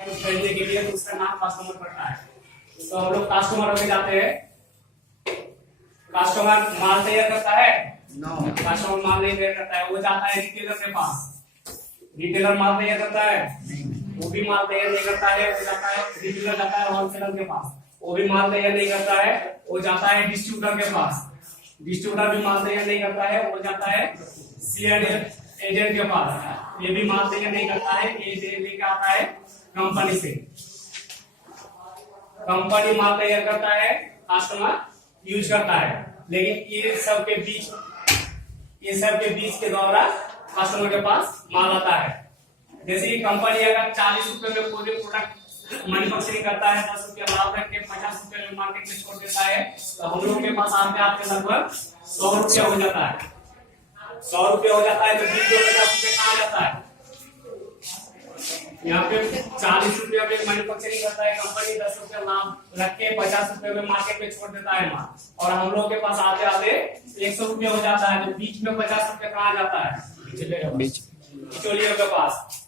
खरीदने के लिए, तो उसका नाम कस्टमर पड़ता है। तो हम लोग कस्टमर में जाते हैं, कस्टमर माल तैयार करता है, कस्टमर माल नहीं तैयार करता है, वो जाता है रिटेलर के पास। रिटेलर माल तैयार करता है, वो भी माल तैयार नहीं करता है, वो जाता है रिटेलर जाता है होलसेलर के पास, वो भी माल तैयार नहीं करता है, वो जाता है डिस्ट्रीब्यूटर के पास। डिस्ट्रीब्यूटर भी माल तैयार नहीं करता है, वो जाता है सीएड एजेंट के पास। ये भी माल तैयार नहीं करता है, ये लेके आता है कंपनी से। कंपनी माल तैयार करता है, कस्टमर यूज करता है। लेकिन ये सब के बीच के द्वारा कस्टमर के पास माल आता है। जैसे कि कंपनी अगर 40 रुपए में कोई प्रोडक्ट मैन्युफैक्चरिंग करता है, 10 रुपया लाभ रख के 50 रुपए में मार्केट में छोड़ देता है, तो हम लोग के पास आते आते लगभग 100 रुपया हो जाता है। 100 रुपया हो जाता है, तो 50 रुपये कहाँ जाता है? यहाँ पे 40 रुपया में मैन्युफैक्चरिंग करता है कंपनी, 10 रुपया लाभ रख के 50 रुपए में मार्केट में छोड़ देता है माल, और हम लोग के पास आते आते 100 रुपया हो जाता है। तो बीच में 50 रुपया कहाँ जाता है? बिचौलियों के पास।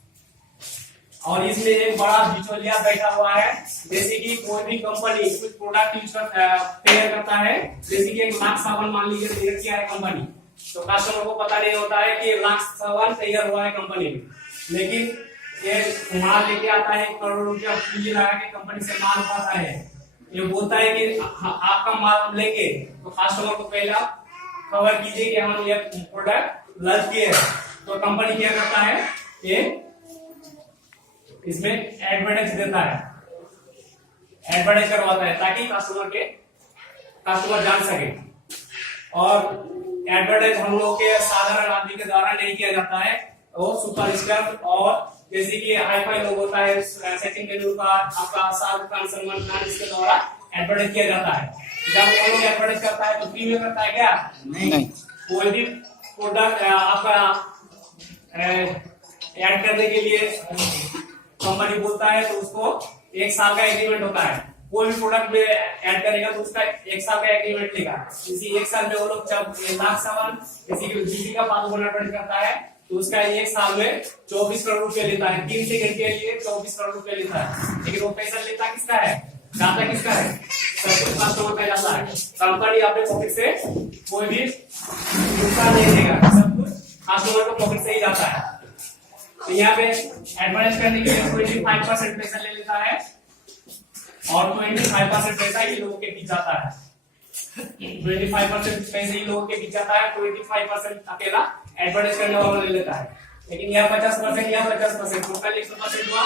और इसमें एक बड़ा बिचौलिया बैठा हुआ है। जैसे कि कोई भी कंपनी कुछ प्रोडक्ट तैयार करता है, जैसे कि 1 लाख साबुन मान लीजिए तैयार किया है कंपनी, तो कस्टमर को पता नहीं होता है कि 1 लाख साबुन तैयार हुआ है कंपनी में। लेकिन ये माल लेके आता है, 1 करोड़ रुपया पूंजी लगा के कंपनी से माल उठाता है। ये बोलता है कि आपका माल लेके, तो कस्टमर को पहला खबर कीजिए कि हम ये प्रोडक्ट लॉन्च किए हैं। तो कंपनी क्या करता है, ये इसमें एडवर्टाइज देता है, एडवर्टाइज करवाता है, ताकि कस्टमर जान सके। और एडवर्टाइज हम लोग के साधारण आदमी के द्वारा नहीं किया जाता है, वो सुपरस्टार और जैसे कि हाई फाई लोग होता है, सचिन तेंदुलकर, आपका शाहरुख खान, सलमान खान, इसके द्वारा एडवर्टाइज किया जाता है। जब वो लोग एडवर्टाइज करता है तो फ्री में करता है क्या? नहीं। कोई भी प्रोडक्ट आपका ऐड करने के लिए कंपनी बोलता है, तो उसको 1 साल का एग्रीमेंट होता है। कोई भी प्रोडक्ट में ऐड करेगा तो उसका 1 साल का एग्रीमेंट लेगा। इसी 1 साल में वो लोग जब 1 लाख सामान किसी का बात एडवर्टाइज करता है, तो उसका 1 साल में 24 करोड़ रुपए लेता है। 3 सेकंड के लिए 24 करोड़ रुपए लेता है। लेकिन वो पैसा लेता किसका है? जाता किसका है? सब कुछ कस्टमर का जाता है। कंपनी अपने पॉकेट से कोई भी नुकसान नहीं देगा, सब कुछ कस्टमर को पॉकेट से ही जाता है। तो यहाँ पे एडवर्टाइज करने के लिए 25% पैसा ले लेता है, और 25% पैसा ही लोगों के बीच जाता है। 25% पैसे ही लोगों के बीच जाता है, 25% अकेला एडवर्टाइज करने वाला ले लेता है। लेकिन यह 50%, यह 50%, टोटल 100% हुआ।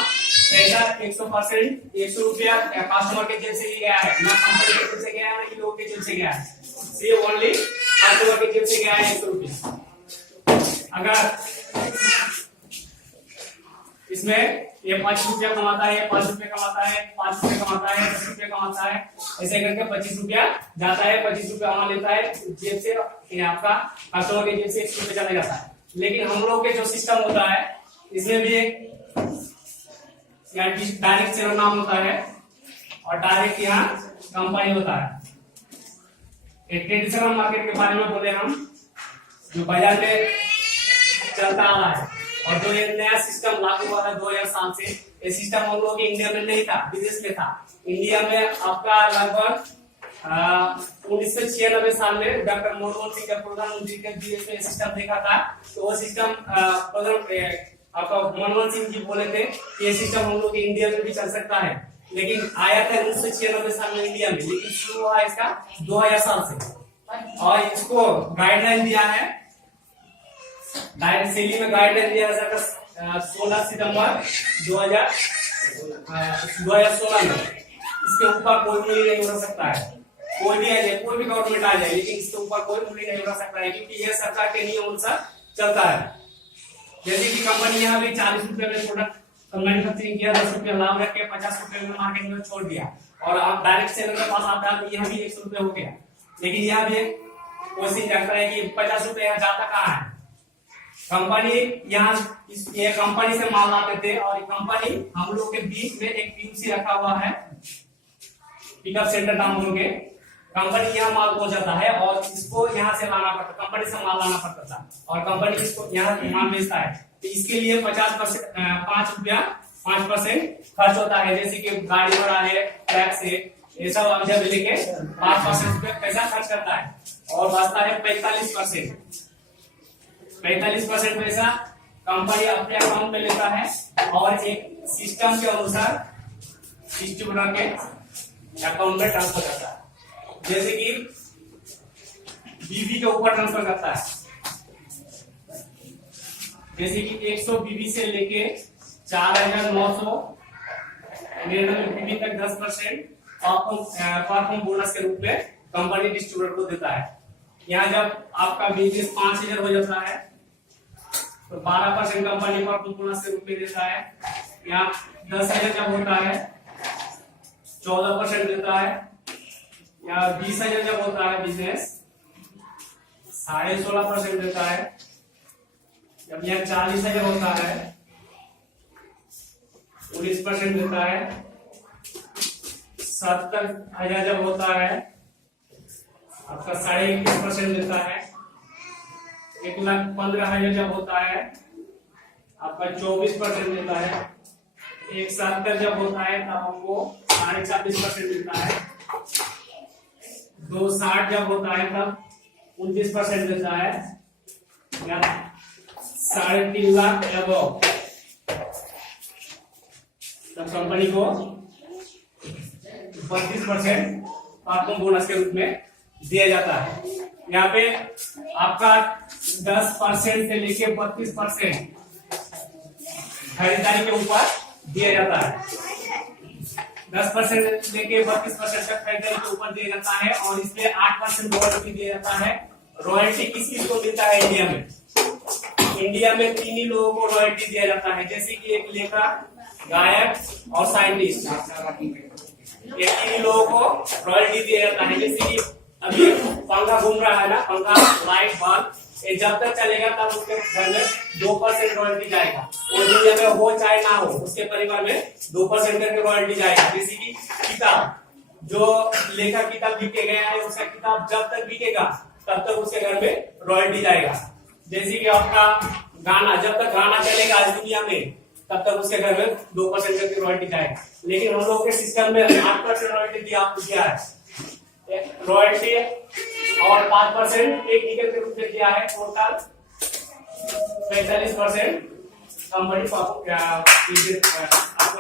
पैसा 100%, 100 रुपया कस्टमर के जेब से ही गया है, ना कंपनी के जेब से गया है, ना लोगों के जेब से गया है। सिर्फ ओनली कस्टमर के जेब से गया है 100 रुपया। अगर इसमें ये 5 रुपया कमाता है, 5 रुपया कमाता है, 5 रुपया कमाता है, 10 रुपया कमाता है, ऐसे करके 25 रुपया जाता है। 25 रुपया वहां लेता है जेब से, आपका कस्टमर के जेब से 100 रुपया चला जाता है। लेकिन हम लोग के जो सिस्टम होता है, इसमें भी एक डायरेक्ट सेलर नाम होता है, और डायरेक्ट यहाँ कंपनी होता है। एक ट्रेडिशनल मार्केट के बारे में बोले हम, जो बाजार में चलता आ रहा है, और जो ये नया सिस्टम लागू हुआ है 2000 साल से, ये सिस्टम हम लोग इंडिया में नहीं था, विदेश में था। इंडिया में आपका लगभग 1996 साल में डॉक्टर मनमोहन सिंह जब प्रधानमंत्री के विदेश में सिस्टम देखा था, तो वो सिस्टम आपका मनमोहन सिंह जी बोले थे कि ये सिस्टम हम लोग इंडिया में भी चल सकता है। लेकिन आया था 1996 साल में इंडिया में, लेकिन शुरू हुआ इसका 2000 साल से। और इसको गाइडलाइन दिया है, डायरेक्ट सेलिंग में गाइडलाइन दिया है 16 सितंबर 2016 में। इसके ऊपर कोई मूल्य नहीं हो सकता है, कोई भी आ जाए, कोई भी गवर्नमेंट आ जाए, लेकिन इसके ऊपर कोई मूल्य नहीं हो सकता है, क्योंकि यह सरकार के नियम अनुसार चलता है। जैसे कि कंपनी यहाँ भी 40 रुपए में प्रोडक्ट मैन्युफैक्चरिंग किया, 10 रुपया लाभ रख के 50 रुपए में मार्केट में छोड़ दिया, और आप डायरेक्ट सेलर के पास आता है, तो यहाँ भी 100 रुपया हो गया। लेकिन यहाँ भी कोशिश करता है कि 50 रुपया यहाँ जाता कहाँ है? कंपनी यहाँ ये कंपनी से माल लाते थे, और ये कंपनी हम लोग के बीच में एक पीयूसी रखा हुआ है, पिकअप सेंटर नाम के। कंपनी यहाँ माल पहुंचाता है, और इसको यहाँ से लाना पड़ता, कंपनी से माल लाना पड़ता था, और कंपनी इसको यहाँ माल बेचता है। तो इसके लिए 5 रुपया 5% खर्च होता है, जैसे कि गाड़ी घोड़ा है, टैक्स है, ये सब हम जब लेके 5% पे पैसा खर्च करता है और बचता है 45%। 45% पैसा कंपनी अपने अकाउंट में लेता है और एक सिस्टम के अनुसार डिस्ट्रीब्यूटर के अकाउंट में ट्रांसफर करता है, जैसे कि बीबी के ऊपर ट्रांसफर करता है, जैसे कि 100 बीबी से लेके 4,999 बीबी तक 10% परफॉर्म बोनस के रूप में कंपनी डिस्ट्रीब्यूटर को देता है। यहाँ जब आपका बिजनेस 5,000 हो जाता है तो 12% कंपनी परफॉर्म बोनस के रूप में देता है। यहाँ 10,000 जब होता है 14% देता है। यहाँ 20,000 जब होता है बिजनेस 16.5% देता है। जब यहाँ 40,000 होता है 19% देता है। 70,000 जब होता है आपका 21.5% देता है। 1,15,000 जब होता है आपका 24% देता है। 1,70,000 जब होता है तब हमको 26.5% देता है। 2,60,000 जब होता है तब 29% देता है। 3.5 लाख एबव तब कंपनी को 32% परफॉर्म बोनस के रूप में दिया जाता है। यहाँ पे आपका 10% से लेके 32% खरीदारी के ऊपर दिया जाता है। 10% लेके 32% तक खरीदारी के ऊपर दिया जाता है और इसमें 8% रॉयल्टी दिया जाता है। रॉयल्टी किस किस को मिलता है इंडिया में? इंडिया में 3 ही लोगों को रॉयल्टी दिया जाता है, जैसे कि एक लेखक, गायक और साइंटिस्ट। ये 3 ही लोगों को रॉयल्टी दिया जाता है। जैसे कि अभी पंखा घूम रहा है ना, पंखा, लाइट, बल्ब, ये जब तक चलेगा तब उसके घर में 2% रॉयल्टी जाएगा। वो दुनिया में हो चाहे ना हो, उसके परिवार में 2% करके रॉयल्टी जाएगा। जैसे कि किताब, जो लेखक किताब लिख के गया है उसका किताब जब तक बिकेगा तब तक उसके घर में रॉयल्टी जाएगा। जैसे कि आपका गाना, जब तक गाना चलेगा इस दुनिया में तब तक उसके घर में 2% करके रॉयल्टी जाएगा। लेकिन हम लोग के सिस्टम में 8% रॉयल्टी दिया है। रॉयल्टी और 5% एक टिकट के रूप में दिया है। टोटल 45% कंपनी को आपको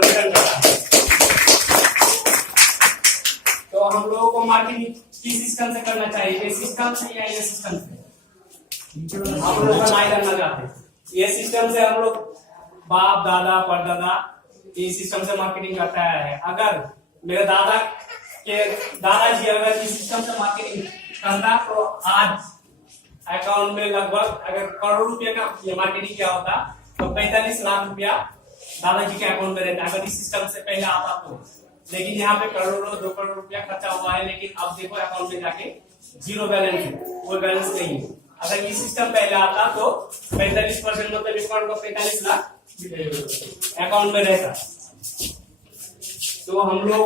रिटर्न करता है। तो हम लोगों को मार्केटिंग किस सिस्टम से करना चाहिए? ये सिस्टम से या ये सिस्टम से? हम लोग नहीं करना चाहते। ये सिस्टम से हम लोग बाप दादा परदादा इस सिस्टम से मार्केटिंग करता है। अगर मेरे दादाजी अगर इस सिस्टम से मार्केटिंग करता तो आज अकाउंट में लगभग अगर करोड़ रुपए का ये मार्केटिंग किया होता तो 45 लाख रुपया दादाजी के अकाउंट में रहता अगर इस सिस्टम से पहले आता तो। लेकिन यहाँ पे करोड़ों 2 करोड़ रुपया खर्चा हुआ है, लेकिन अब देखो अकाउंट में जाके 0 बैलेंस है, कोई बैलेंस नहीं है। अगर ये सिस्टम पहले आता तो 45% मतलब इस अकाउंट को 45 लाख अकाउंट में रहता। तो हम लोग को